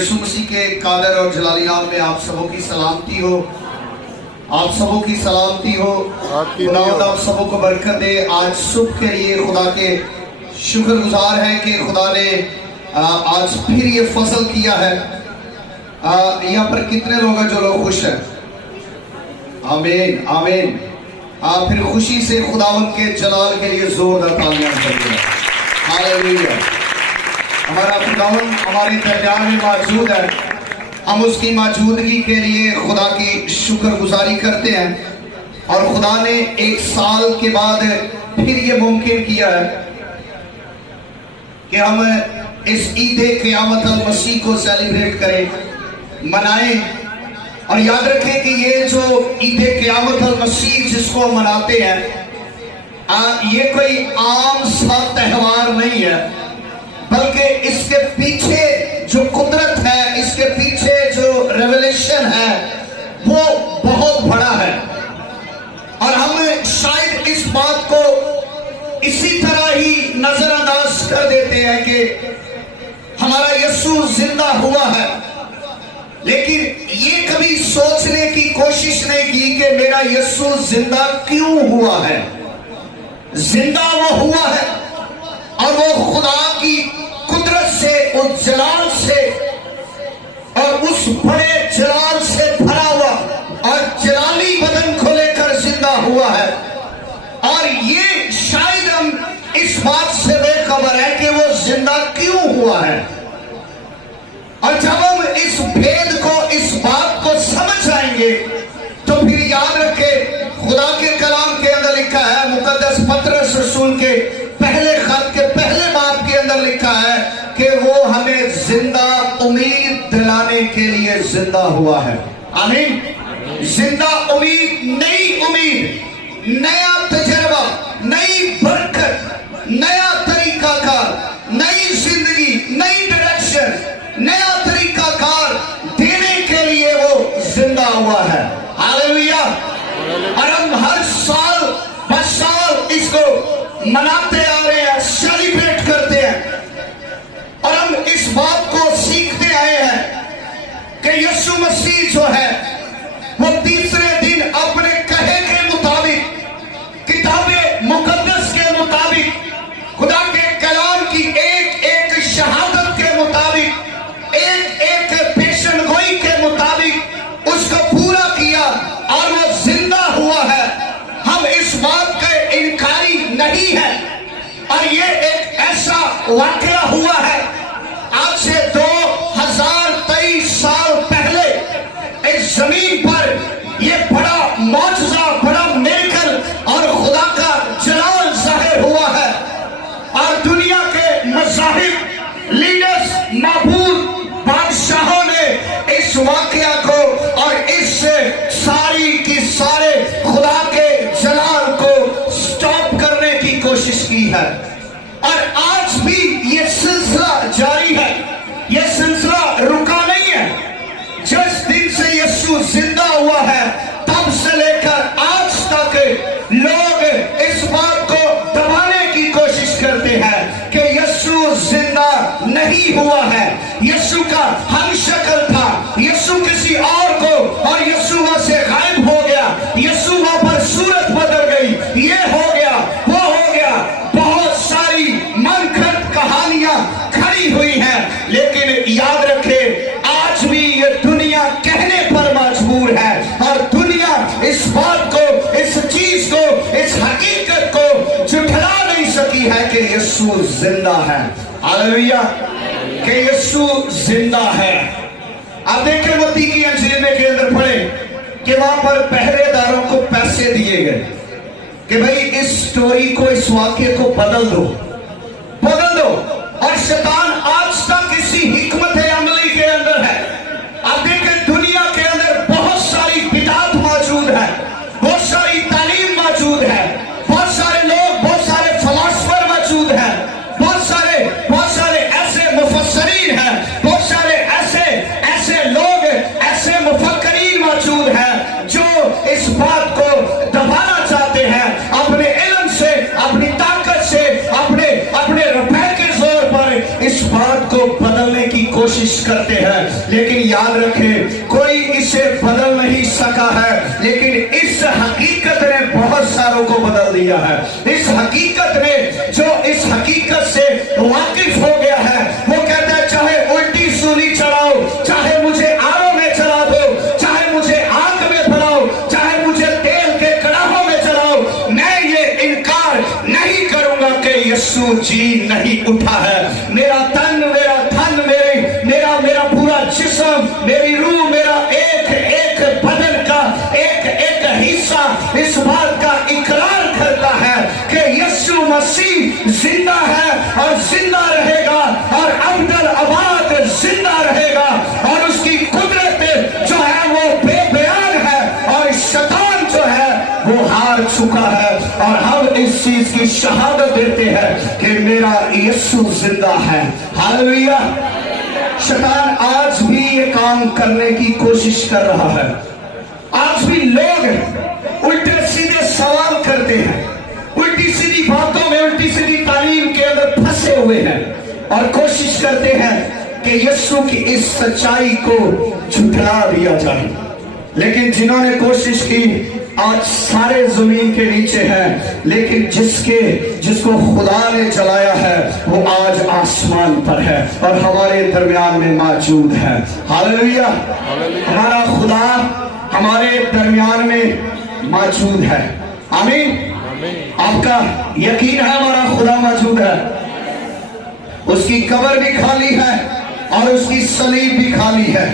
یسوع مسیح کے قادر اور جلالی نام میں آپ سبوں کی سلامتی ہو، آپ سبوں کی سلامتی ہو۔ خداوند آپ سبوں کو برکت دے۔ آج صبح کے لیے خدا کے شکر گزار ہیں کہ خدا نے آج پھر یہ فضل کیا ہے۔ یہاں پر کتنے لوگ ہیں جو لوگ خوش ہیں؟ آمین آمین۔ پھر خوشی سے خداوند کے جلال کے لیے زوردار تالیاں کرتے ہیں۔ ہاللیلویا۔ ہمارا خداوند ہمارے درمیان میں موجود ہے، ہم اس کی موجودگی کے لیے خدا کی شکر گزاری کرتے ہیں، اور خدا نے ایک سال کے بعد پھر یہ ممکن کیا ہے کہ ہم اس عید قیامت المسیح کو سیلیبریٹ کریں، منائیں، اور یاد رکھیں کہ یہ جو عید قیامت المسیح جس کو مناتے ہیں یہ کوئی عام سا تہوار نہیں ہے، بلکہ اس کے پیچھے جو قدرت ہے، اس کے پیچھے جو ریولیشن ہے وہ بہت بڑا ہے۔ اور ہم شاید اس بات کو اسی طرح ہی نظر انداز کر دیتے ہیں کہ ہمارا یسوع زندہ ہوا ہے، لیکن یہ کبھی سوچنے کی کوشش نہیں کی کہ میرا یسوع زندہ کیوں ہوا ہے۔ زندہ وہ ہوا ہے اور وہ خدا کی قدرت سے، اس جلال سے اور اس بڑے جلال سے بھرا ہوا اور جلالی بدن کو لے کر زندہ ہوا ہے، اور یہ شاید ہم اس بات سے بے خبر ہے کہ وہ زندہ کیوں ہوا ہے۔ اور جب ہم اس بھید کو، اس بات کو سمجھ آئیں گے تو پھر یاد رکھے خدا کے کلام کے اندر لکھا ہے، مقدس پطرس رسول کے پہلے خط کے پہلے باب کے اندر لکھا ہے کہ وہ ہمیں زندہ امید دلانے کے لیے زندہ ہوا ہے۔ آمین۔ زندہ امید، نئی امید، نیا تجربہ، نئی برکت، نیا طریقہ کار، نئی زندگی، نئی ڈائریکشن، نیا طریقہ کار دینے کے لیے وہ زندہ ہوا ہے۔ ہاللیلویا۔ اور ہم ہر سال بس سال اس کو مناتے آ رہے ہیں، سیلیبریٹ کرتے ہیں، اور ہم اس بات کو سیکھتے آئے ہیں کہ یسوع مسیح جو ہے وہ تیسرے دن اپنے کہے کے مطابق، کتاب مقدس کے مطابق، خدا کے کلام کی ایک ایک شہادت کے مطابق، ایک ایک پیشن گوئی کے مطابق اس کو پورا کیا اور وہ زندہ ہوا ہے۔ ہم اس بات کا انکاری نہیں ہے، اور یہ ایک ایسا واقعہ ہوا ہے آج سے 2023 سال پہلے اس زمین پر یہ بڑا معجزہ، بڑا میریکل اور خدا کا جلال ظاہر ہوا ہے، اور دنیا کے مذاہب، لیڈرز، معبود، بادشاہوں نے اس واقعہ کو اور اس سے ساری کی سارے خدا کے جلال کو سٹاپ کرنے کی کوشش کی ہے، اور آج بھی یہ سلسلہ جاری ہے، یہ سلسلہ رکا نہیں ہے۔ جس دن سے یسوع زندہ ہوا ہے تب سے لے کر آج تک لوگ اس بات کو دبانے کی کوشش کرتے ہیں کہ یسوع زندہ نہیں ہوا ہے، یسوع کا ہم شکل تھا، یسوع کسی اور کو، اور یسوع وہاں سے غائب ہو گیا، یسوع وہاں پر صورت بدل گئی، یہ ہو گیا، وہ ہو گیا، بہت ساری من گھڑت کہانیاں کھڑی ہوئی ہیں، لیکن یاد رکھے آج بھی یہ دنیا کہنے پر مجبور ہے، اور دنیا اس بات کو، اس چیز کو، اس حقیقت کو جھٹلا نہیں سکی ہے کہ یسوع زندہ ہے۔ ہاللیلویا۔ کہ یسوع زندہ ہے۔ آپ دیکھیں متی کی انجیل میں کے اندر پڑھیں کہ وہاں پر پہرے داروں کو پیسے دیے گئے کہ بھئی اس سٹوری کو، اس واقعے کو بدل دو، بدل دو، اور شیطان آج تک اسی حکمت عملی کے اندر ہے۔ آپ دیکھیں دنیا کے اندر بہت ساری بدعت موجود ہے، بہت ساری تعلیم موجود ہے، بہت سارے لوگ، بہت سارے فلاسفر موجود ہیں، بہت سارے ایسے مفسرین ہیں، بہت سارے ایسے لوگ، ایسے مفکرین موجود ہیں جو اس بات کو دبانا چاہتے ہیں اپنے علم سے، اپنی طاقت سے، اپنے روپے کے زور پر اس بات کو بدلنے کی कोशिश करते हैं, लेकिन याद रखें कोई इसे बदल नहीं सका है, लेकिन इस हकीकत ने बहुत सारों को बदल दिया है। इस हकीकत ने जो इस हकीकत से वाकिफ हो गया है, वो कहता है चाहे उल्टी सूली चढ़ाओ, चाहे मुझे आग में चला दो, चाहे मुझे आग में भराओ, चाहे मुझे तेल के कड़ाहों में चलाओ, मैं ये इनकार नहीं करूंगा कि यीशु जी नहीं उठा है। मेरा तन, मेरा धन, मेरा पूरा जिस्म, मेरी रूह, मेरा एक एक बदन का एक एक हिस्सा इस बात का इकरार करता है कि यीशु मसीह जिंदा है और जिंदा रहेगा और अब्दुल आबाद जिंदा रहेगा, और उसकी कुदरत जो है वो बेबयान है, और शैतान जो है वो हार चुका है। और हम इस चीज की शहादत देते हैं कि मेरा यीशु जिंदा है। हालेलुया। शैतान आज भी ये काम करने की कोशिश कर रहा है। आज भी लोग उल्टे सीधे सवाल करते हैं, उल्टी सीधी बातों में, उल्टी सीधी तालीम के अंदर फंसे हुए हैं, और कोशिश करते हैं कि यीशु की इस सच्चाई को झुठला दिया जाए। लेकिन जिन्होंने कोशिश की आज सारे जमीन के नीचे हैं, लेकिन जिसको खुदा ने जलाया है वो आज आसमान पर है और हमारे दरमियान में मौजूद है। हालेलुया। हमारा खुदा हमारे दरमियान में मौजूद है। आमीन। आपका यकीन है हमारा खुदा मौजूद है। उसकी कब्र भी खाली है और उसकी सलीब भी खाली है,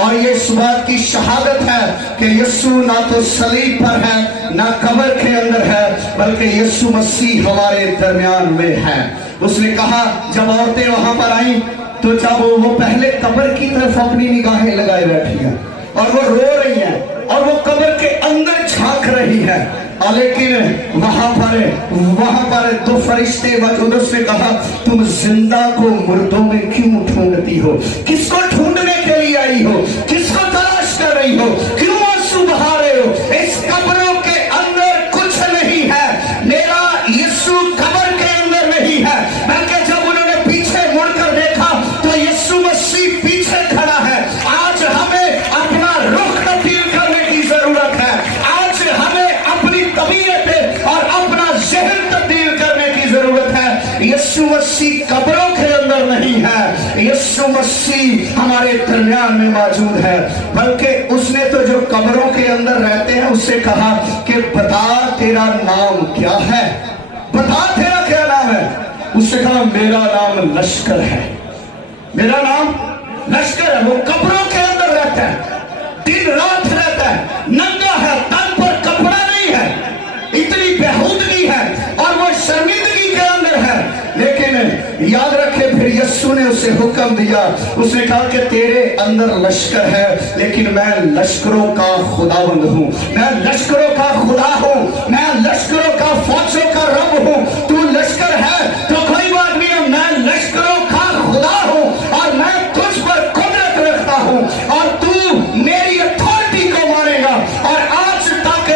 और ये इस बात की शहादत है कि यीशु ना तो सलीब पर है, ना कब्र के अंदर है, बल्कि यीशु मसीह हमारे दरमियान में है। उसने कहा जब औरतें वहां पर आई तो जब वो पहले कब्र की तरफ अपनी निगाहें लगाए बैठी हैं और वो रो रही हैं और वो कब्र के अंदर झांक रही है, लेकिन वहां पर दो फरिश्ते मौजूद। उसने कहा तुम जिंदा को मुर्दों में क्यों ढूंढती हो? किसको ढूंढने के लिए आई हो? किसको तलाश कर रही हो? क्यों आंसू बहा रहे हो? इस कब्रों के अंदर कुछ नहीं है, मेरा यीशु कब्र के अंदर नहीं है। बल्कि जब उन्होंने पीछे मुड़कर देखा तो यीशु मसीह पीछे खड़ा है। आज हमें अपना रुख तब्दील करने की जरूरत है। आज हमें अपनी तबीयत और अपना ज़हन तब्दील करने की जरूरत है। यीशु मसीह कब्रों के अंदर नहीं है, यीशु मसीह हमारे दरमियान में मौजूद है। बल्कि उसने तो जो कब्रों के अंदर रहते हैं उससे कहा कि बता तेरा नाम क्या है, बता तेरा क्या नाम है। उससे कहा मेरा नाम लश्कर है, मेरा नाम लश्कर है। वो कब्रों के अंदर रहता है, दिन रात रहता है, नंगा है, तन पर कपड़ा नहीं है, इतनी बेहूदगी है और वो शर्मिंदगी के अंदर है। लेकिन याद रखे फिर यीशु ने उसे हुक्म दिया, उसने कहा कि तेरे अंदर लश्कर है, लेकिन मैं लश्करों का खुदावंद हूँ, मैं लश्करों का खुदा हूँ, मैं लश्करों का फौजों का रब हूँ। तू लश्कर है तो कोई बात नहीं है, मैं लश्करों का खुदा हूँ और मैं तुझ पर कुदरत रखता हूँ और तू मेरी अथॉरिटी को मानेगा। और आज तक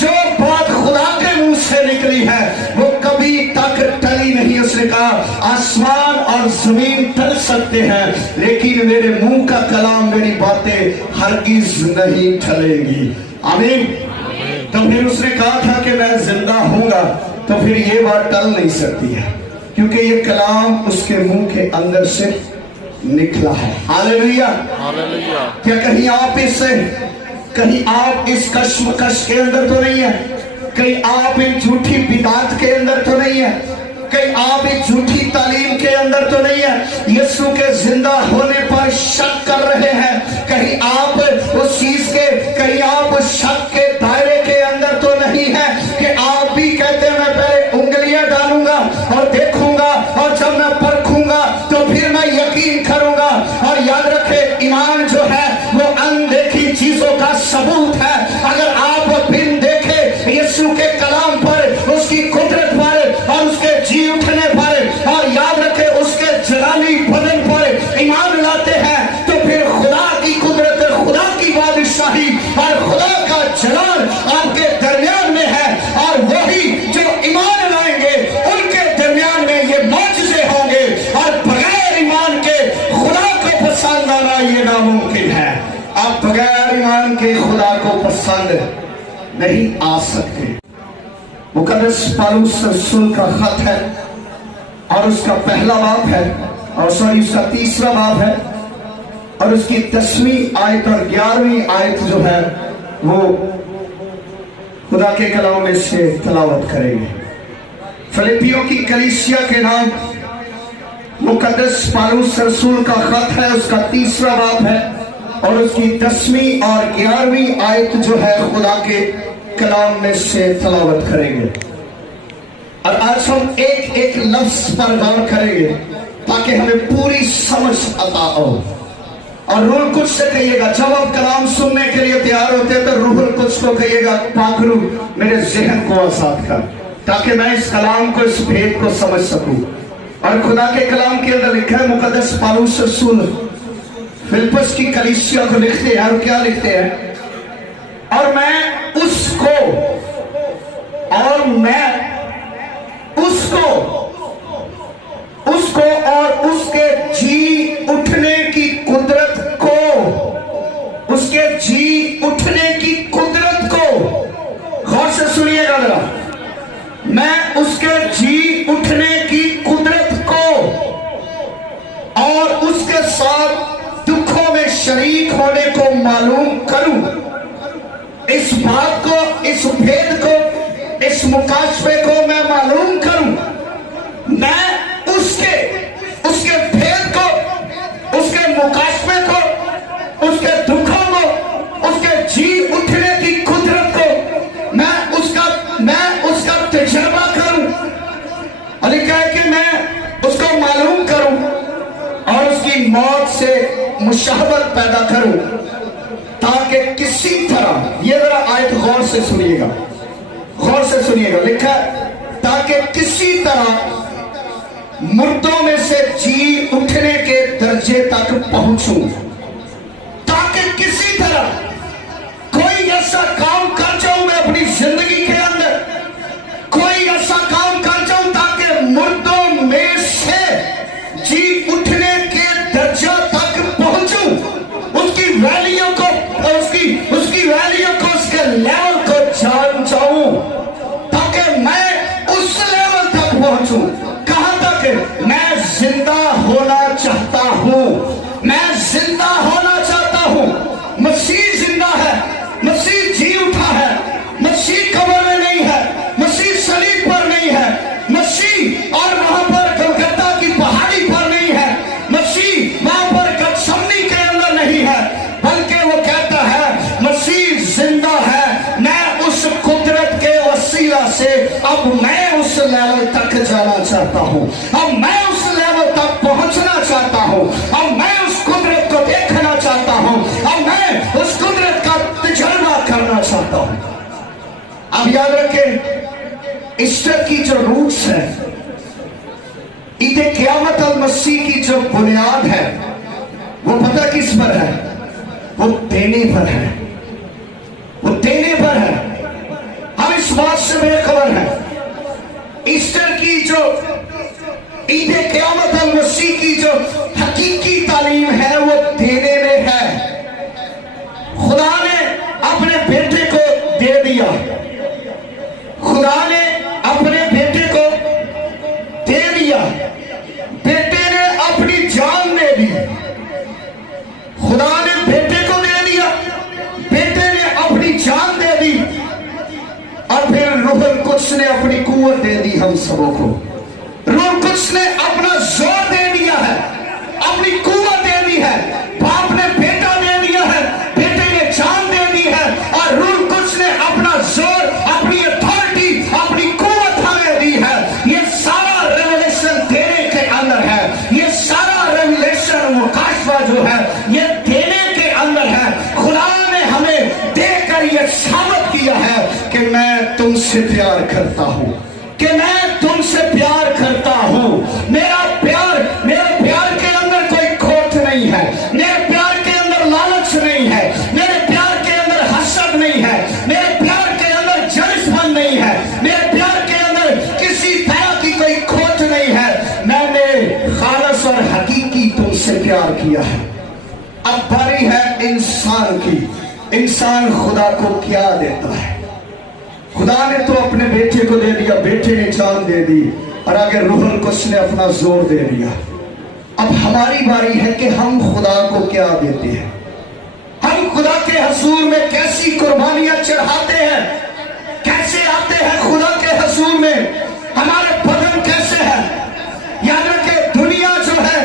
जो बात खुदा के मुंह से निकली है वो कभी तक टली नहीं। उसने कहा आसमान और जमीन टल सकते हैं, लेकिन मेरे मुंह का कलाम, मेरी बातें हरगिज नहीं टलेगी। आमीन। तो फिर उसने कहा था कि मैं जिंदा हूंगा, तो फिर ये बात टल नहीं सकती है क्योंकि ये कलाम उसके मुंह के अंदर से निकला है। हालेलुया। क्या कहीं आप इस कश्मकश के अंदर तो नहीं है? कहीं आप एक झूठी बिदात के अंदर तो नहीं है? कहीं आप एक झूठी तालीम के अंदर तो नहीं है? यीशु के जिंदा होने पर शक कर रहे हैं? कहीं आप उस चीज के, कहीं आप उस शक के दायरे के अंदर तो नहीं है कि आप भी कहते हैं मैं पहले उंगलियां डालूंगा और देखूंगा और जब मैं परखूंगा तो फिर मैं यकीन करूंगा। और याद रखे ईमान जो है वो अनदेखी चीजों का सबूत है। अगर आप बिन देखे यीशु के कलाम पर, उसकी कुदरत पर और उसके जी उठने पर और याद रखे उसके जलाली बदन पर ईमान लाते हैं तो फिर खुदा की कुदरत, खुदा की बादशाही और खुदा का जलाल आपके दरमियान में है। के खुदा को पसंद नहीं आ सकते। मुकद्दस पौलुस रसूल का खत है और उसका पहला बाब है, और उसका तीसरा बाब है, और उसकी 10वीं आयत और 11वीं आयत जो है वो खुदा के कलाम में से तलावत करेंगे। फिलिपियों की कलीसिया के नाम मुकद्दस पौलुस रसूल का खत है, उसका तीसरा बाब है और उसकी 10वीं और 11वीं आयत जो है खुदा के कलाम में से तलावत करेंगे। और आज हम एक एक लफ्ज पर गौर करेंगे ताकि हमें पूरी समझ अता हो। और रूह कुछ से कहिएगा, जब आप कलाम सुनने के लिए तैयार होते हैं तो रूह कुछ को कहिएगा, पाकरू मेरे ज़हन को आजाद कर, ताकि मैं इस कलाम को, इस भेद को समझ सकूं। और खुदा के कलाम के अंदर लिखा है, मुकद्दस पौलुस रसूल फिलिप्पस की कलीसिया को लिखते हैं, और क्या लिखते हैं, और मैं उसको और उसके जी उठने की कुदरत को, उसके जी उठने की कुदरत को, गौर से सुनिएगा जरा, मैं उसके जी उठने की कुदरत को और उसके साथ दुखों में शरीक होने को मालूम करूं। इस बात को, इस भेद को, इस मुकाशफे को मैं मालूम करूं। मैं उसके भेद को, उसके मुकाशफे को, उसके दुखों को, उसके जी उठने की कुदरत को मैं उसका तजर्बा करूं, और लिखा है कि मैं उसको मालूम करूं और उसकी मौत से मुशाहबत पैदा करूं, ताकि किसी तरह, ये जरा आयत गौर से सुनिएगा, गौर से सुनिएगा, लिखा ताकि किसी तरह मुर्दों में से जी उठने के दर्जे तक पहुंचूं, ताकि किसी तरह कोई ऐसा काम कर जाऊं मैं अपनी जिंदगी के अंदर, कोई ऐसा काम कर जाऊं ताकि मुर्दों में से जी उठने के दर्जा तक पहुंचूं, उसकी वैल्यू को, उसकी वैल्यू को, उसके लेवल को जान जाऊं, ताकि मैं उस लेवल तक पहुंचूं। कहां तक? मैं जिंदा होना चाहता हूं, मैं जिंदा होना चाहता हूं। मसीह जिंदा है, मसीह जी उठा है, मसीह कब्र में नहीं है, मसीह सलीब पर नहीं है, मसीह और वहां पर कलकत्ता की पहाड़ी पर नहीं है, मसीह वहां पर गतसमनी के अंदर नहीं है, बल्कि वो कहता है मसीह जिंदा है। मैं उस कुदरत के वसीला से अब मैं उस लेवल तक जाना चाहता हूं, अब मैं उस लेवल तक पहुंचना चाहता हूं, अब मैं उस कुदरत को देखना चाहता हूं, अब मैं उस कुदरत का तजर्बा करना चाहता हूं। अब याद रखें, ईस्टर की जो रूट्स है, ईद क़यामत अल मसीह की जो बुनियाद है, वो पता किस पर है? वो देने पर है, वो देने पर है। हम इस बात से बेखबर हैं, ईस्टर की जो ईद क़यामत अल मसीह की जो हकीकी तालीम है वो देने में है। खुदा ने अपने बेटे को दे दिया, खुदा ने अपने बेटे को दे दिया, बेटे ने अपनी जान दे दी, खुदा ने बेटे को दे दिया, बेटे ने अपनी जान दे दी, और फिर रूहुल कुद्स ने अपनी कुव्वत दे दी हम सबों को। रूहुल कुद्स ने अपना जोर दे दिया है, अपनी कुव्वत दे दी है, बाप ने बेटा दे दिया है, बेटे ने जान दे दी है, और रूहुल कुद्स ने अपना जोर, अपनी अथॉरिटी, अपनी कुव्वत हमें दी है। ये सारा रेवलेशन देने के अंदर है, ये सारा रेवलेशन मुकाशफा जो है ये देने के अंदर है। खुदा ने हमें देकर ये साबित किया है कि मैं तुमसे प्यार करता हूं, कि मैं तुमसे प्यार करता हूं। मेरे प्यार के अंदर कोई खोट नहीं है, मेरे प्यार के अंदर लालच नहीं है, मेरे प्यार के अंदर हसद नहीं है, मेरे प्यार के अंदर जलसपन नहीं है, मेरे प्यार के अंदर किसी तरह की कोई खोट नहीं है। मैंने खालस और हकीकी तुमसे प्यार किया है। अब बारी है इंसान की, इंसान खुदा को क्या देता है? खुदा ने तो अपने बेटे को दे दिया, बेटे ने जान दे दी, और आगे रूहुल कुछ ने अपना जोर दे दिया। अब हमारी बारी है कि हम खुदा को क्या देते हैं। हम खुदा के हजूर में कैसी कुर्बानियां चढ़ाते हैं, कैसे आते हैं खुदा के हजूर में, हमारे बदन कैसे है। याद रखें, दुनिया जो है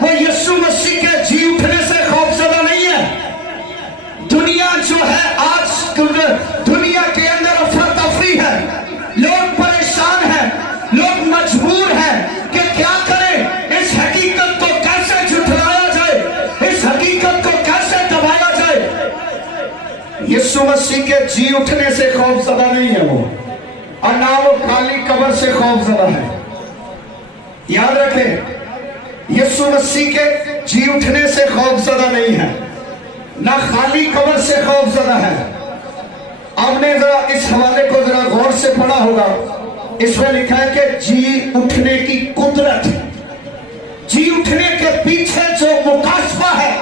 वो यीशु मसीह के जी उठने से खौफजदा नहीं है। दुनिया जो है आज दुनिया के अंदर अफरा तफरी है, लोग परेशान हैं, लोग मजबूर हैं कि क्या करें, इस हकीकत को कैसे झुठलाया जाए, इस हकीकत को कैसे दबाया जाए। यीशु मसीह के जी उठने से खौफजदा नहीं है वो, और ना वो खाली कब्र से खौफजदा है। याद रखें, यीशु मसीह के जी उठने से खौफजदा नहीं है, ना खाली कब्र से खौफजदा है। आपने जरा इस हवाले को जरा गौर से पढ़ा होगा, इसमें लिखा है कि जी उठने की कुदरत, जी उठने के पीछे जो मुकाशफा है,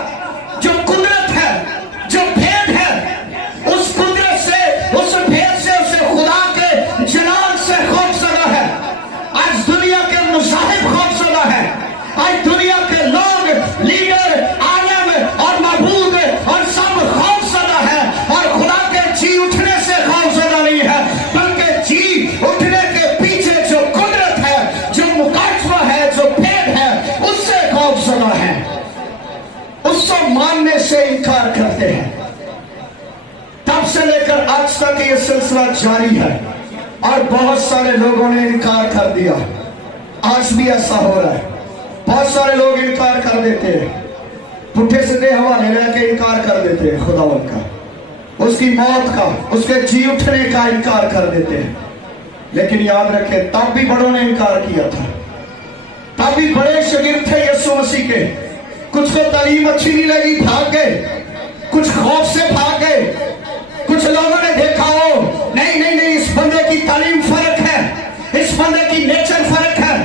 जो कुदरत है, जो भेद है, उस कुदरत से, उस भेद से, उसे खुदा के जलाल से खौफजदा है। आज दुनिया के मुसाहिब खौफजदा है, आज दुनिया के लोग, लीडर, आलम और मबूद और सब खौफजदा है, और खुदा के जी उठने से खौफजदा नहीं है, बल्कि जी उठने के पीछे जो कुदरत है, जो मुकाशफा है, जो भेद है, उससे खौफजदा है। उसको मानने से इनकार करते हैं। तब से लेकर आज तक ये सिलसिला जारी है, और बहुत सारे लोगों ने इनकार कर दिया। आज भी ऐसा हो रहा है, बहुत सारे लोग इनकार कर देते हैं, पुट्ठे सीधे हवाले रह के इनकार कर देते हैं खुदावंद का, उसकी मौत का, उसके जी उठने का इनकार कर देते हैं। लेकिन याद रखें, तब भी बड़ों ने इनकार किया था, तब भी बड़े शागिर्द थे यीशु मसीह के। कुछ को तालीम अच्छी नहीं लगी, भाग गए, कुछ खौफ से भाग गए। कुछ लोगों ने देखा हो, नहीं नहीं नहीं, इस बंदे की तालीम फर्क है, इस बंदे की नेचर फर्क है,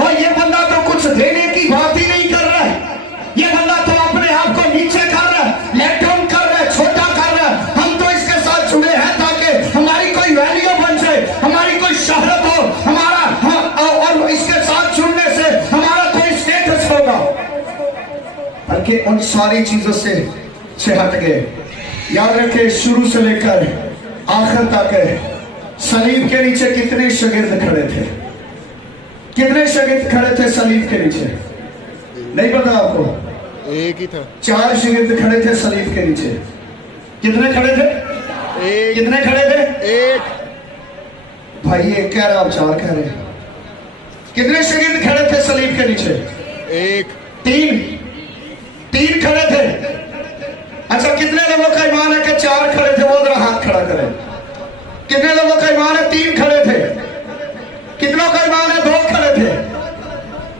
और ये बंदा तो कुछ देने की बात ही नहीं कर रहा है, ये बंदा तो अपने आप को नीचे कर रहा है, लेट डाउन कर रहा है, छोटा कर रहा है। हम तो इसके साथ जुड़े हैं ताकि हमारी कोई वैल्यू बन जाए, हमारी कोई शहरत हो, हमारा और इसके साथ जुड़ने से हमारा कोई स्टेटस होगा। बल्कि उन सारी चीजों से हट गए। याद रखे, शुरू से लेकर आखिर तक सलीब के नीचे कितने शागिर्द खड़े थे, कितने शागिर्द खड़े थे सलीब के नीचे? नहीं पता आपको? एक ही था। 4 शागिर्द खड़े थे सलीब के नीचे। कितने खड़े थे? कितने खड़े थे? एक। भाई एक कह रहे, आप 4 कह रहे। कितने शागिर्द खड़े थे सलीब के नीचे? एक। 3 खड़े थे। अच्छा, कितने लोगों का ईमान है कि 4 खड़े थे? वो जरा हाथ खड़ा करें। कितने लोगों का ईमान है 3 खड़े थे? कितनों का ईमान है 2 खड़े थे?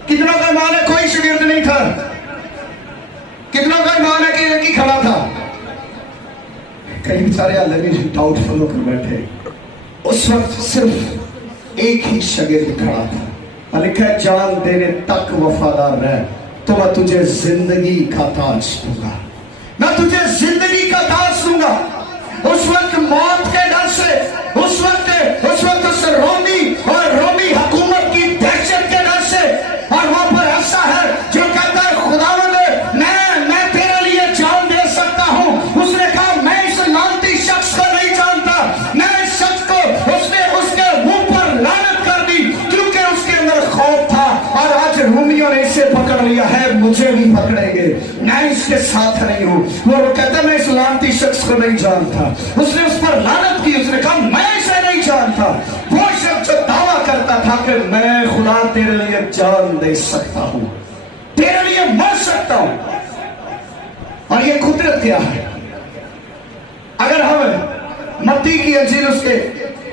कितनों का ईमान है कोई शागिर्द नहीं था? कितनों का ईमान है कि एक ही खड़ा था? कई बेचारे अलग ही डाउटफुल होकर बैठे। उस वक्त सिर्फ एक ही शागिर्द खड़ा था, लिखा है, जान देने तक वफादार रह तो मैं तुझे जिंदगी का ताज दूंगा, मैं तुझे जिंदगी का ताज दूंगा। उस वक्त मौत के डर से, उस वक्त उस रोमी हुकूमत की दहशत के डर से, और वहां पर ऐसा है जो कहता है, खुदावंद मैं तेरे लिए जान दे सकता हूं। उसने कहा, मैं इस लानती शख्स को नहीं जानता, मैं इस शख्स को, उसके मुंह पर लानत कर दी क्योंकि उसके अंदर खौफ था। और आज रोमियों ने इसे पकड़ लिया है, मुझे भी पकड़ेंगे, मैं इसके साथ नहीं हूं। वो कहता, मैं इस लानती शख्स को नहीं जानता। उसने उस पर लानत की, उसने कहा, मैं इसे नहीं जानता। वो शख्स जो दावा करता था कि मैं खुदा तेरे लिए जान दे सकता हूं, तेरे लिए मर सकता हूं। और ये कुदरत क्या है? अगर हम मत्ती की इंजील उसके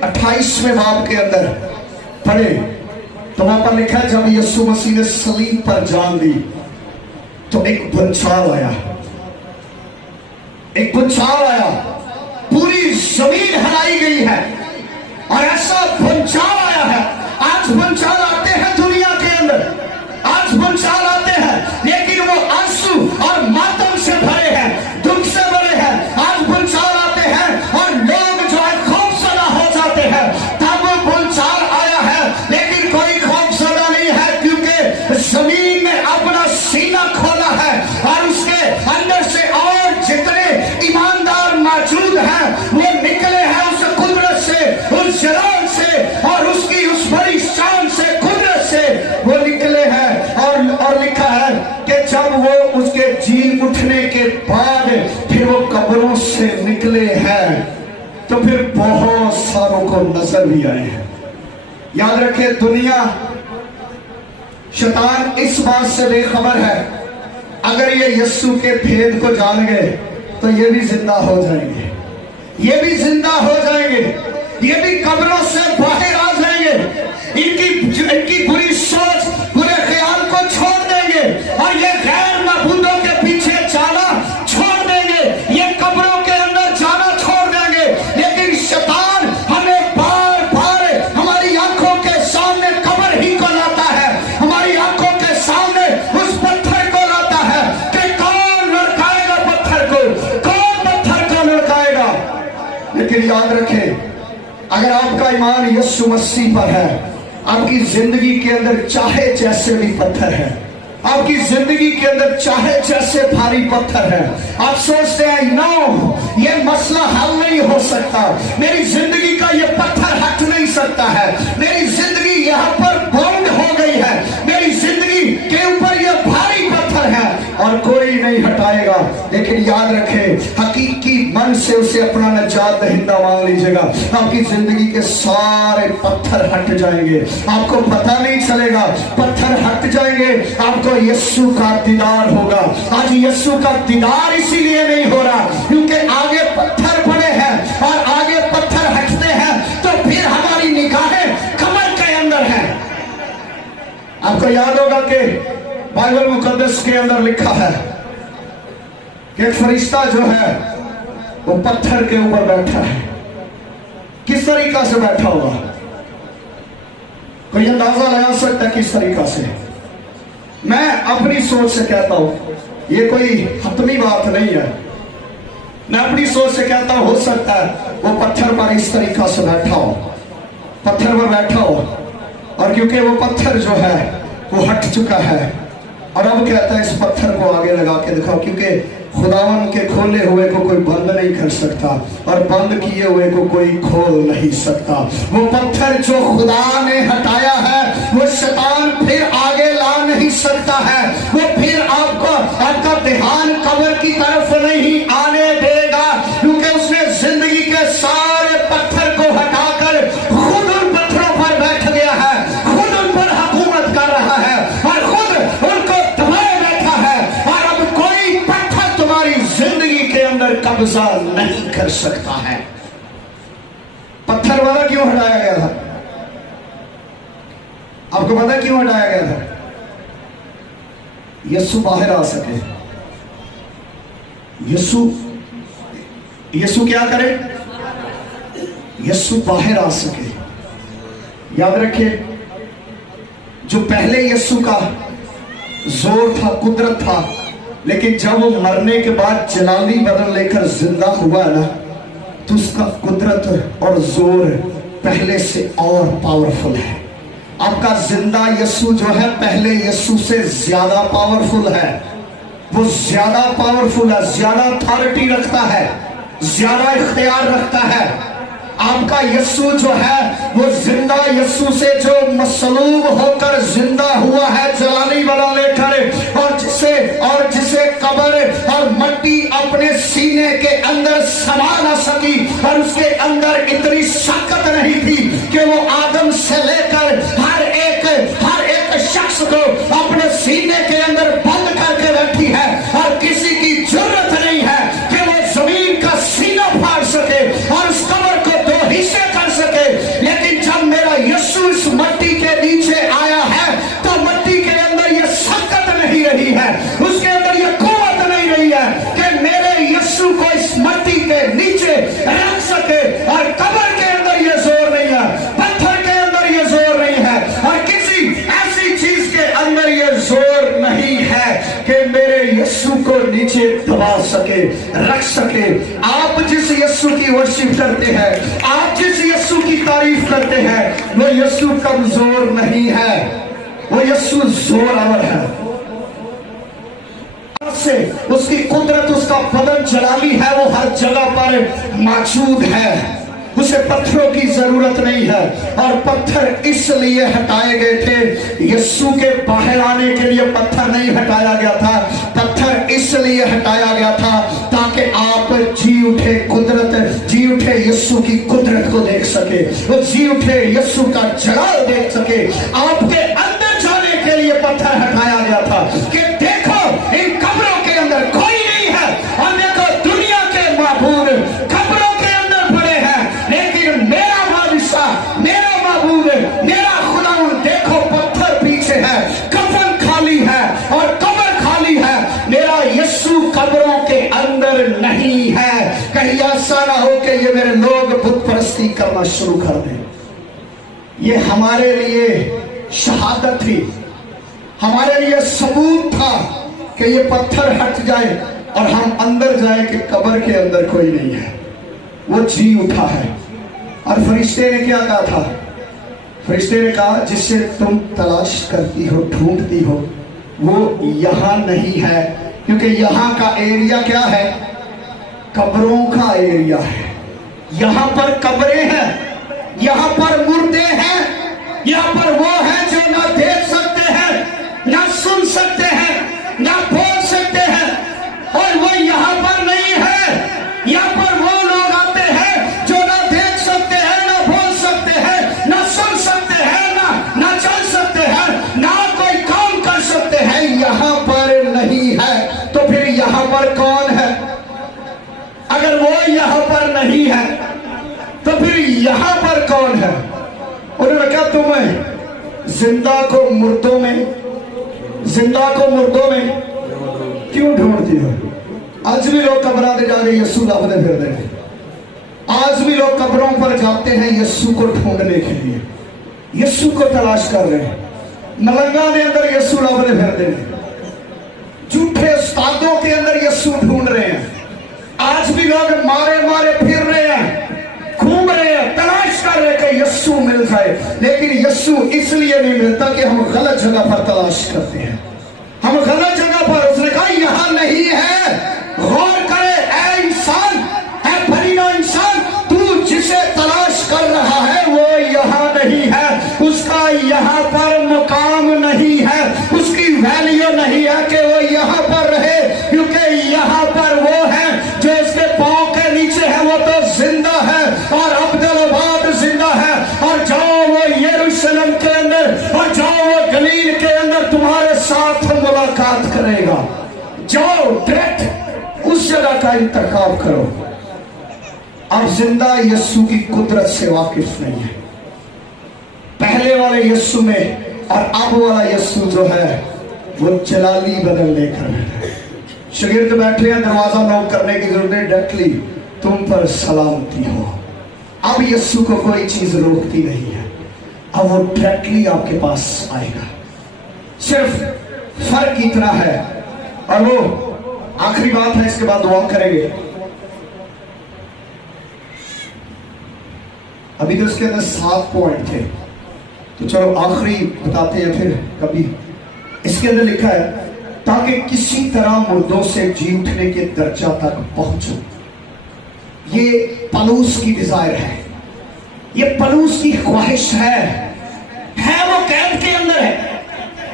28वें बाब के अंदर पढ़े तो वहां पर लिखा है, जब यीशु मसीह ने सलीब पर जान दी तो एक भूचाल आया, एक भूचाल आया, पूरी जमीन हिलाई गई है। और ऐसा भूचाल आया है, आज भूचाल आते हैं दुनिया के अंदर, आज भूचाल आते हैं, लेकिन वो आंसू और मातम से भरे हैं, दुख से भरे हैं। आज भूचाल उठने के बाद फिर वो कब्रों से निकले हैं, तो फिर बहुत सारों को नजर भी आए हैं। याद रखे, दुनिया, शैतान इस बात से बेखबर है, अगर ये यीशु के भेद को जान गए तो ये भी जिंदा हो जाएंगे, ये भी जिंदा हो जाएंगे, ये भी कब्रों से बाहर आ जाएंगे, इनकी बुरी सोच, बुरे ख्याल को छोड़ देंगे और ये गैर मबूदों के पीछे जाना छोड़ देंगे, ये कब्रों के अंदर जाना छोड़ देंगे। लेकिन शैतान हमें बार बार हमारी आंखों के सामने कब्र ही को लाता है, हमारी आंखों के सामने उस पत्थर को लाता है कि कौन लड़काएगा पत्थर को, कौन पत्थर को लड़काएगा। लेकिन याद रखें, अगर आपका ईमान यीशु मसीह पर है, आपकी जिंदगी के अंदर चाहे जैसे भी पत्थर है, आपकी जिंदगी के अंदर चाहे जैसे भारी पत्थर है, आप सोचते हैं नो ये मसला हल नहीं हो सकता, मेरी जिंदगी का ये पत्थर हट नहीं सकता है, मेरी जिंदगी यहाँ पर बाउंड हो गई है, मेरी जिंदगी के ऊपर ये भारी पत्थर है और कोई नहीं हटाएगा। लेकिन याद रखें, हकीकी मन से उसे अपना नजात दहिंदा मान लीजिएगा, आपकी जिंदगी के सारे पत्थर हट जाएंगे, आपको पता नहीं चलेगा, पत्थर हट जाएंगे, आपको यीशु का दीदार होगा। आज यीशु का दीदार इसीलिए नहीं हो रहा क्योंकि आगे पत्थर पड़े हैं, और आगे पत्थर हटते हैं तो फिर हमारी निगाहें कमर के अंदर हैं। आपको याद होगा कि बाइबल मुकद्दस के अंदर लिखा है कि एक फरिश्ता जो है वो पत्थर के ऊपर बैठा है। किस तरीका से बैठा होगा? कोई अंदाजा लगा सकता है किस तरीका से? मैं अपनी सोच से कहता हूं, ये कोई हतमी बात नहीं है, मैं अपनी सोच से कहता हूं, हो सकता है वो पत्थर पर इस तरीका से बैठा हो, पत्थर पर बैठा हो, और क्योंकि वो पत्थर जो है वो हट चुका है, और अब कहता है इस पत्थर को आगे लगा के दिखाओ, क्योंकि खुदावन के खोले हुए को कोई बंद नहीं कर सकता और बंद किए हुए को कोई खोल नहीं सकता। वो पत्थर जो खुदा ने हटाया है वो शैतान फिर आगे ला नहीं सकता है, वो फिर आपका ध्यान कब्र की तरफ नहीं आने देगा, क्योंकि उसने जिंदगी के सारे पत्थर को हटाकर खुद उन पत्थरों पर बैठ गया है, खुद उन पर हुकूमत कर रहा है और खुद उनको दबाए बैठा है, और अब कोई पत्थर तुम्हारी जिंदगी के अंदर कब्जा नहीं कर सकता है। पत्थर वाला क्यों हटाया गया था? आपको पता क्यों हटाया गया था? यीशु बाहर आ सके। यीशु क्या करे? यीशु बाहर आ सके। याद रखिए, जो पहले यीशु का जोर था, कुदरत था, लेकिन जब वो मरने के बाद जलाली बदन लेकर जिंदा हुआ ना, तो उसका कुदरत और जोर पहले से और पावरफुल है। आपका जिंदा यीशु जो है पहले यीशु से ज्यादा पावरफुल है, वो ज्यादा पावरफुल है, ज्यादा अथॉरिटी रखता है, ज्यादा इख्तियार रखता है। आपका यीशु जो है वो जिंदा यीशु से जो मसलूब होकर जिंदा हुआ है जलाली बना लेकर, और जिसे कब्र और मट्टी अपने सीने के अंदर समा न सकी, और उसके अंदर इतनी ताकत नहीं थी कि वो आदम से लेकर हर एक शख्स को अपने सीने के अंदर बंद करके बैठी है, और किसी की जरूरत नहीं है कि वो जमीन का सीना फाड़ सके और उस कब्र को दो हिस्से कर सके। लेकिन जब मेरा यीशु इस मट्टी के नीचे आया है तो मट्टी के अंदर ये ताकत नहीं रही है, उसके अंदर ये कुव्वत नहीं रही है कि मेरे यीशु को इस मट्टी के नीचे रख सके, और कब्र के अंदर ये जोर नहीं है, पत्थर के अंदर ये जोर नहीं है, और किसी ऐसी चीज के अंदर ये जोर नहीं है कि मेरे यीशु को नीचे दबा सके, रख सके। आप जिस यीशु की वर्शिप करते हैं, आप जिस यीशु की तारीफ करते हैं, वो यीशु कमजोर नहीं है, वो यीशु जोरावर है। से उसकी कुदरत, उसका बदन जलाली है, वो हर जगह पर मौजूद है, उसे पत्थरों की जरूरत नहीं है। और पत्थर इसलिए हटाए गए थे, यीशु के बाहर आने के लिए पत्थर नहीं हटाया गया था, पत्थर इस इसलिए हटाया गया था ताकि आप जी उठे कुदरत, जी उठे यीशु की कुदरत को देख सके, वो जी उठे यीशु का जलाल देख सके। आपके अंदर जाने के लिए पत्थर हटाया गया था कि देखो इन कब्रों के अंदर कोई नहीं है, और देखो दुनिया के महबूब कब्रों के अंदर पड़े हैं, लेकिन मेरा बादशाह, मेरा महबूब, मेरा खुदा, देखो पत्थर पीछे है, कफन खाली है और कब्र खाली है, मेरा यीशु कब्रों के अंदर नहीं है। कहीं ऐसा ना हो कि ये मेरे लोग बुत परस्ती करना शुरू कर दें। ये हमारे लिए शहादत थी, हमारे लिए सबूत था कि ये पत्थर हट जाए और हम अंदर जाए कि कब्र के अंदर कोई नहीं है। वो जी उठा है। और फरिश्ते ने क्या कहा था? फरिश्ते ने कहा जिससे तुम तलाश करती हो, ढूंढती हो, वो यहां नहीं है, क्योंकि यहां का एरिया क्या है? कब्रों का एरिया है। यहां पर कब्रें हैं, यहां पर मुर्दे हैं, यहां पर वो हैं जो ना देख सकते हैं, ना सुन सकते हैं, ना बोल सकते हैं, और वो यहां पर नहीं है। यहां पर वो लोग आते हैं जो ना देख सकते हैं, ना बोल सकते हैं, ना सुन सकते हैं, ना चल सकते हैं, ना कोई काम कर सकते हैं। यहां पर नहीं है, तो फिर यहां पर कौन है? अगर वो यहां पर नहीं है तो फिर यहां पर कौन है? उन्होंने कहा तुम्हें जिंदा को मुर्दों में, जिंदा को मुर्दों में क्यों ढूंढती हो? आज भी लोग कब्रों पे जाके यीशु लापते फिरते हैं। आज भी लोग कब्रों पर जाते हैं यीशु को ढूंढने के लिए, यीशु को तलाश कर रहे हैं। मलंगा के अंदर यीशु लापते फिरते हैं, झूठे उस्तादों के अंदर यीशु ढूंढ रहे हैं। आज भी लोग मारे मारे फिर रहे हैं, घूम रहे हैं, तलाश कर रहे हैं कि यीशु मिल जाए, लेकिन यीशु इसलिए नहीं मिलता कि हम गलत जगह पर तलाश करते हैं। हम गलत जगह पर, उसने कहा यहां नहीं है। गौर करे ऐ इंसान, ऐ फरीदा इंसान, तू जिसे तलाश कर रहा है वो यहां नहीं है, उसका यहां पर मुकाम नहीं है, उसकी वैल्यू नहीं है कि वो यहां पर रहे, क्योंकि यहां पर वो है जो इसके पांव के नीचे है, वो तो जिंदा है और अब्दुल्लाबाद जिंदा है। और जाओ वो यरूशलेम के अंदर, और जाओ वो गलील के अंदर तुम्हारे साथ मुलाकात करेगा। जाओ डायरेक्ट उस जगह का इंतखाब करो। अब जिंदा यीशु की कुदरत से वाकिफ नहीं है। पहले वाले यीशु में और अब वाला यीशु जो है वो जलाली बदल लेकर बैठा है। शागिर्द बैठे हैं, दरवाजा नॉक करने की जरूरत नहीं, डायरेक्टली तुम पर सलामती हो। अब यीशु को कोई चीज रोकती नहीं है, अब वो डायरेक्टली आपके पास आएगा। सिर्फ फर्क इतना है, और वो आखिरी बात है, इसके बाद दुआ करेंगे। अभी तो इसके अंदर 7 पॉइंट थे, तो चलो आखिरी बताते हैं फिर कभी। इसके अंदर लिखा है ताकि किसी तरह मुर्दों से जी उठने के दर्जा तक पहुंचो। ये पलूस की डिजायर है, ये पलूस की ख्वाहिश है। वो कैद के अंदर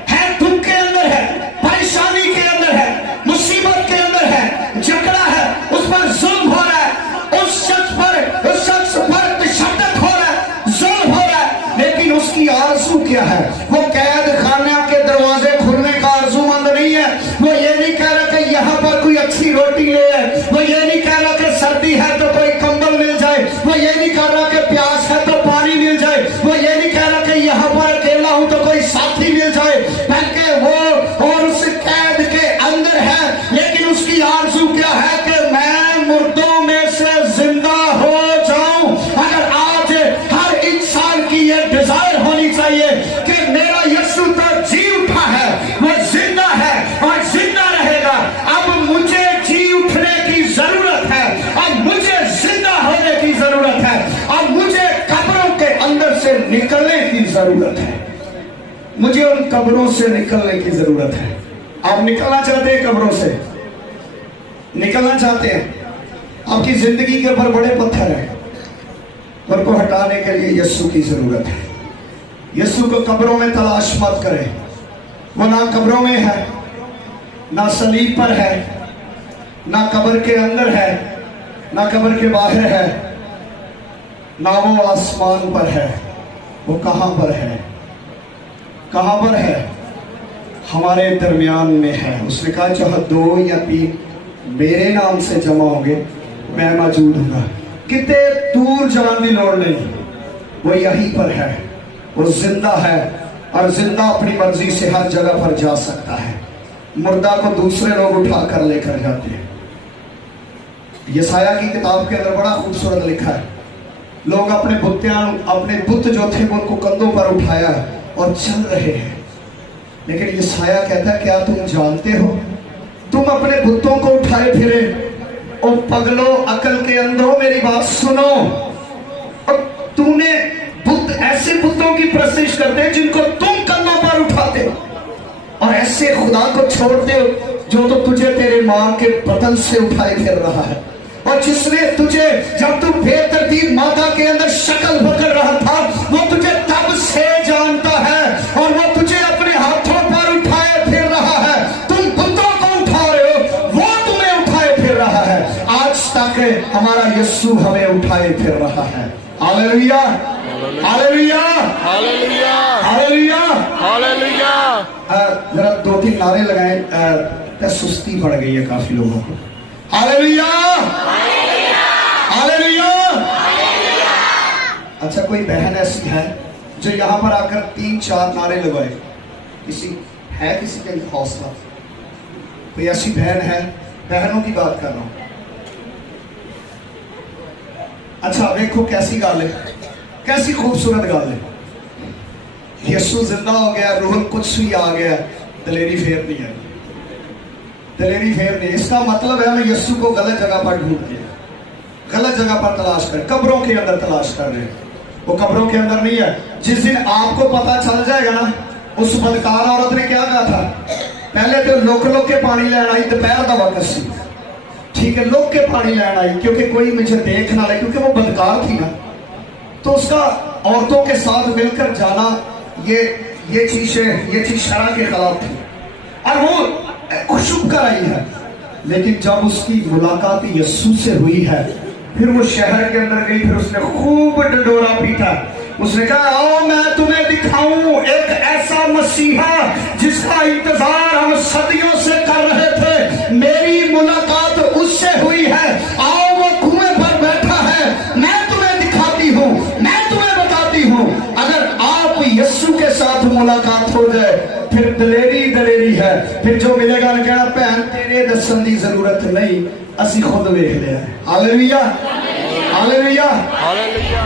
है दुख के अंदर है, परेशानी के अंदर है, मुसीबत के अंदर है, झगड़ा है, उस पर जुल्म हो रहा है, उस शख्स पर तशद्दुद हो रहा है, जुल्म हो रहा है, लेकिन उसकी आरज़ू क्या है? वो कैद खाने के दरवाजे खुलने का आरज़ूमंद नहीं है। वो ये नहीं कह रहा कि यहाँ पर कोई अच्छी रोटी ले है, वो ये नहीं कह रहा कि सर्दी है तो कोई कंबल मिल जाए, वो ये नहीं कह रहा कि प्यास है तो पानी मिल जाए, वो ये नहीं कह रहा कि यहाँ पर अकेला हूं तो कोई साथी मिल जाए, बल्कि वो और उस कैद के अंदर है, लेकिन उसकी आरज़ू क्या है कि मैं मुर्दों में से जिंदा हो जाऊं। अगर आज हर इंसान की ये डिजायर होनी चाहिए कि मेरा यीशु तो जी उठा है, वो जिंदा है और जिंदा रहेगा। अब मुझे जी उठने की जरूरत है, अब मुझे जिंदा होने की जरूरत है, अब मुझे कब्रों के अंदर से निकलने की जरूरत है, मुझे उन कब्रों से निकलने की जरूरत है। आप निकलना चाहते हैं कब्रों से? निकलना चाहते हैं? आपकी जिंदगी के ऊपर बड़े पत्थर हैं, उनको हटाने के लिए यीशु की जरूरत है। यीशु को कब्रों में तलाश मत करें, वो ना कब्रों में है, ना सलीब पर है, ना कब्र के अंदर है, ना कब्र के बाहर है, ना वो आसमान पर है। वो कहां पर है? कहां पर है? हमारे दरमियान में है। उसने कहा जहां 2 या 3 मेरे नाम से जमा होंगे मैं मौजूद हूँ। कितने दूर जाने की लोड़ नहीं, वो यहीं पर है। वो जिंदा है और जिंदा अपनी मर्जी से हर जगह पर जा सकता है। मुर्दा को दूसरे लोग उठा कर लेकर जाते हैं। यसाया की किताब के अंदर बड़ा खूबसूरत लिखा है, लोग अपने बुत जो थे उनको कंधों पर उठाया और चल रहे हैं। लेकिन यसाया कहता है क्या तुम जानते हो, तुम अपने बुतों को उठाए फिरे। ओ पगलो, अकल के अंधो, मेरी बात सुनो। और तूने बुत ऐसे बुतों की प्रशिश करते हैं जिनको तुम कंधों पर उठाते हो, और ऐसे खुदा को छोड़ते हो जो तो तुझे तेरे मां के बदन से उठाए फिर रहा है, और जिसने तुझे जब तू बेतरतीब माता के अंदर शक्ल पकड़ रहा था वो तुझे तब से जानता है, और वो तुझे अपने हाथों पर उठाए फिर रहा है। तुम बुतों को उठा रहे हो, वो तुम्हें उठाए फिर रहा है। आज तक हमारा यीशु हमें उठाए फिर रहा है। Hallelujah, hallelujah, hallelujah, hallelujah, hallelujah. जरा 2-3 नारे लगाएं, सुस्ती पड़ गई है काफी लोगों को। Hallelujah, hallelujah. अच्छा, कोई बहन ऐसी है जो यहाँ पर आकर 3-4 नारे लगाए? किसी के हौसला? कोई ऐसी बहन है? बहनों की बात कर रहा हूं। अच्छा देखो कैसी गाल है, कैसी खूबसूरत गाल है। यीशु जिंदा हो गया, रूह कुछ भी आ गया, दलेरी फेर नहीं है, दलेरी फेर नहीं। इसका मतलब है हम यीशु को गलत जगह पर ढूंढ के, गलत जगह पर तलाश कर, कब्रों के अंदर तलाश कर रहे हैं। वो कब्रों के अंदर नहीं है। जिस दिन आपको पता चल जाएगा ना, उस बदकार औरत ने क्या कहा था, पहले तो लोक के पानी लैन आई, दोपहर का वक्त सी, ठीक है, लोक के पानी लैन आई क्योंकि कोई मुझे देख ना ले, क्योंकि वो बदकार थी ना। तो उसका औरतों के साथ मिलकर जाना ये चीज शरा के खिलाफ थी, और वो खुशुक कर आई है। लेकिन जब उसकी मुलाकात यीशु से हुई है, फिर वो शहर के अंदर गई, फिर उसने खूब डंडोरा पीटा। उसने कहा आओ मैं तुम्हें दिखाऊं एक ऐसा मसीहा जिसका इंतजार हम सदियों से कर रहे थे। मेरी मुलाकात उससे हुई है, आओ वो कुएं पर बैठा है, मैं तुम्हें दिखाती हूँ, मैं तुम्हें बताती हूँ। अगर आप यीशु के साथ मुलाकात हो जाए फिर दलेरी है। फिर जो मिलेगा ना कहना भैन तेरे दसन की जरूरत नहीं, असी खुद वेख लिया। Hallelujah, hallelujah, hallelujah.